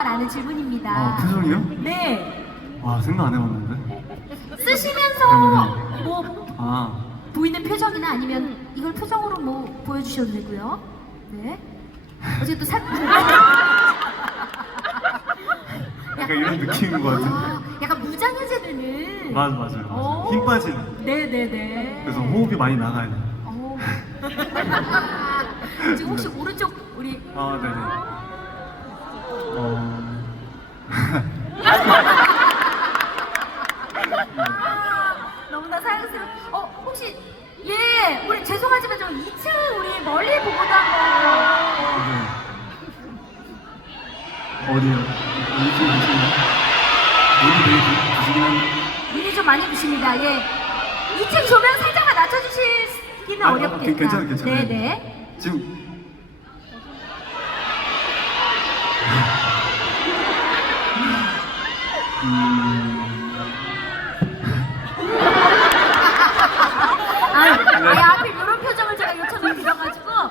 라는 질문입니다. 아, 표정이요? 네. 와, 생각 안 해봤는데. 쓰시면서 뭐 아, 보이는 표정이나 아니면 이걸 표정으로 뭐 보여주셔도 되고요. 네. 어제 또 살. 약간 이런 느낌인 것 같은데. 아, 약간 무장해제되는. 맞아, 맞아요. 오. 맞아요. 힘 빠지는. 네네네. 그래서 호흡이 많이 나가야 돼요. 어. 지금 혹시 오른쪽 우리 아, 네네. 어. 너무나 사랑스러워. 어 혹시 예 우리 죄송하지만 저 2층 우리 멀리 보고도 한번. 네. 어디요? 어디 좀 보시나요? 여기 되게 부시긴 한데. 눈이 좀 많이 부십니다. 예. 2층 조명 살짝만 낮춰주시기는 아, 아, 어렵겠다. 괜찮아요, 괜찮아요. 네네. 지금 음,